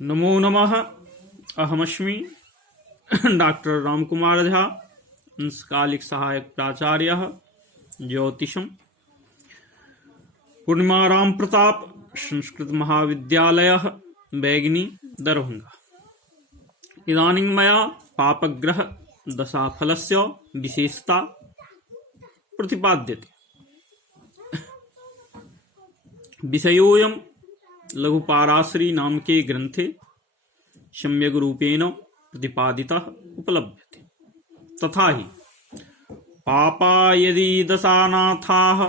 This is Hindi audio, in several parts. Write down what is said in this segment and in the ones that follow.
नमो नमः। अहमस्मि डॉक्टर रामकुमार झा, अंशकालिक सहायक प्राचार्य ज्योतिषम, पूर्णिमा राम प्रताप संस्कृत महाविद्यालय बैगनी दरभंगा। इदानीं मया पापग्रह दशाफलस्य विशेषता प्रतिपाद्यते। विषयोऽयं लघुपाराशरी नामके ग्रन्थे सम्यग् रूपेण प्रतिपादितः उपलभ्यते। तथा हि पापा यदि दशानाथाः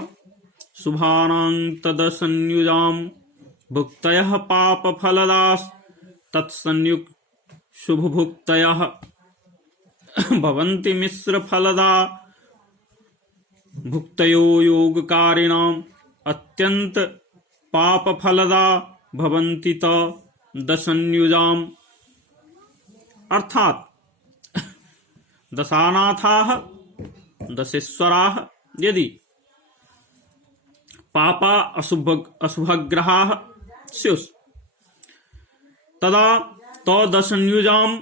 शुभानां तदसंयुजां भुक्तयः पापफलदास् तत्संयुक् शुभभुक्तयः भवन्ति मिश्रफलदा भुक्तयो योगकारिणाम् अत्यन्त पापफलदा भवन्ति त दशन्युजाम्। अर्थात दशानाथाः दशेश्वराः यदि पापा अशुभग्रहाः स्युस् तदा तो दशन्युजाम्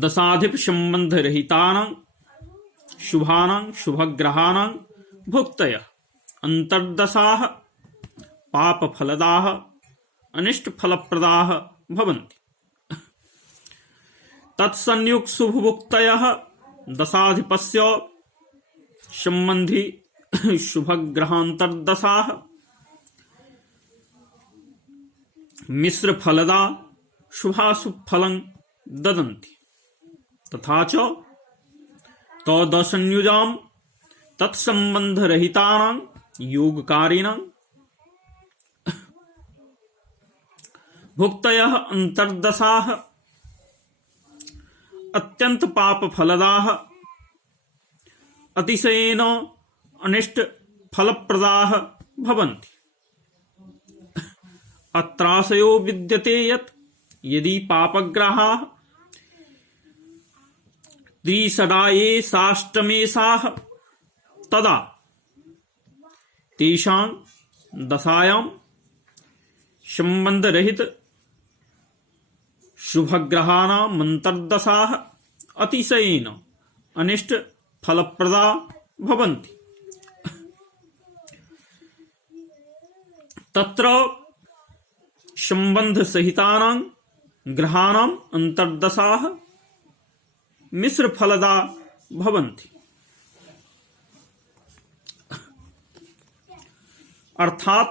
दशाधिप संबंधरहितानां शुभानां शुभग्रहाणां भुक्तयः अंतर्दशाः पापफलदाः अनिष्टफलप्रदाः भवन्ति। तत्संयुक्त शुभभुक्तयः दशाधिपस्य संबंधी शुभग्रहांतर्दशाः मिश्रफलदा शुभाशुभफलं ददन्ति। तथा च तदसंयुजां तत्संबंधरहितानां योगकारिणां भुक्तयः अंतर्दशाः अत्यंत पापफलदाः अतिशयेन अनिष्ट फलप्रदाः भवन्ति। अत्राशयो विद्यते यत् यदि पापग्रहाः त्रिषडायेषाष्टमेषाः तदा तेषां दशायां संबंधरहित शुभग्रहाणाम् अंतर्दशाः अतिशयेन अनिष्ट फलप्रदा भवन्ति। तत्र संबंध सहितानां ग्रहाणाम् अंतर्दशाः मिश्रफलदा भवन्ति। अर्थात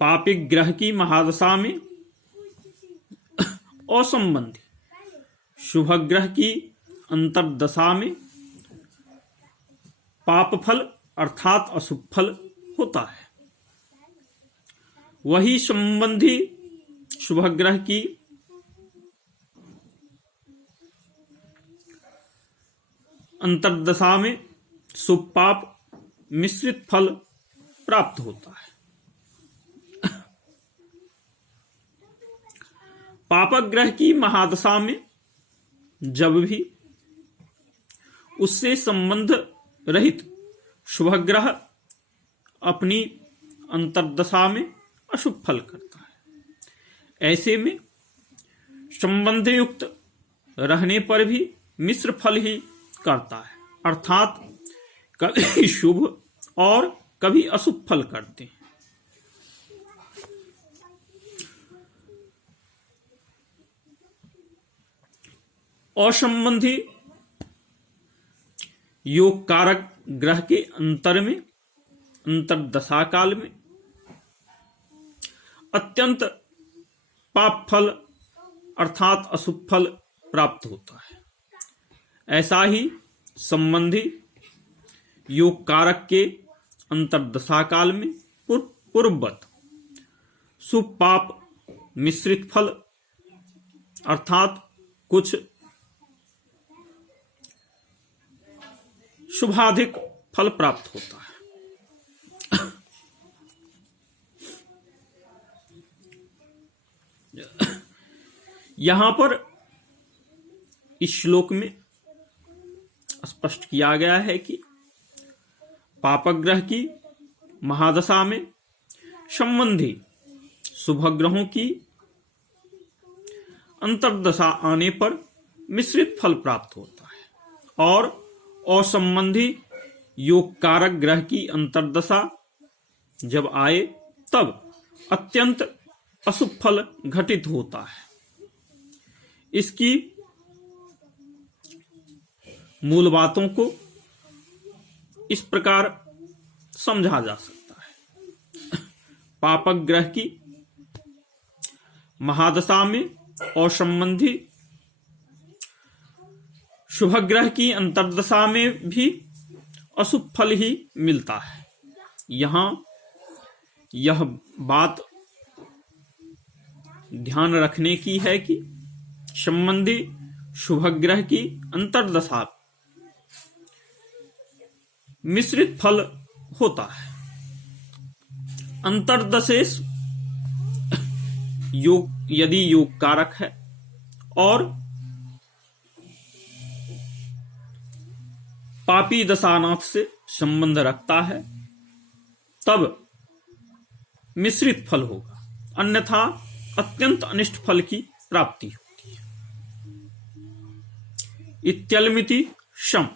पापी ग्रह की महादशा में असंबंधी शुभ ग्रह की अंतर्दशा में पापफल अर्थात अशुभ फल होता है। वही संबंधी शुभ ग्रह की अंतर्दशा में शुभ पाप मिश्रित फल प्राप्त होता है। पापग्रह की महादशा में जब भी उससे संबंध रहित शुभ ग्रह अपनी अंतर्दशा में अशुभ फल करता है, ऐसे में संबंध युक्त रहने पर भी मिश्र फल ही करता है। अर्थात कभी शुभ और कभी अशुभ फल करते हैं। असंबंधी योग कारक ग्रह के अंतर में अंतर्दशा काल में अत्यंत पाप फल अर्थात अशुभ फल प्राप्त होता है। ऐसा ही संबंधी योग कारक के अंतर्दशा काल में पूर्ववत शुभ पाप मिश्रित फल अर्थात कुछ शुभाधिक फल प्राप्त होता है। यहां पर इस श्लोक में स्पष्ट किया गया है कि पापग्रह की महादशा में संबंधी शुभ ग्रहों की अंतर्दशा आने पर मिश्रित फल प्राप्त होता है और असंबंधी योग कारक ग्रह की अंतर्दशा जब आए तब अत्यंत अशुभ फल घटित होता है। इसकी मूल बातों को इस प्रकार समझा जा सकता है। पापक ग्रह की महादशा में और संबंधी शुभ ग्रह की अंतर्दशा में भी अशुभ फल ही मिलता है। यहां यह बात ध्यान रखने की है कि संबंधी शुभ ग्रह की अंतर्दशा मिश्रित फल होता है। अंतर्दशेश योग यदि योग कारक है और पापी दशानाथ से संबंध रखता है तब मिश्रित फल होगा, अन्यथा अत्यंत अनिष्ट फल की प्राप्ति होती है। इत्यलमिति शम।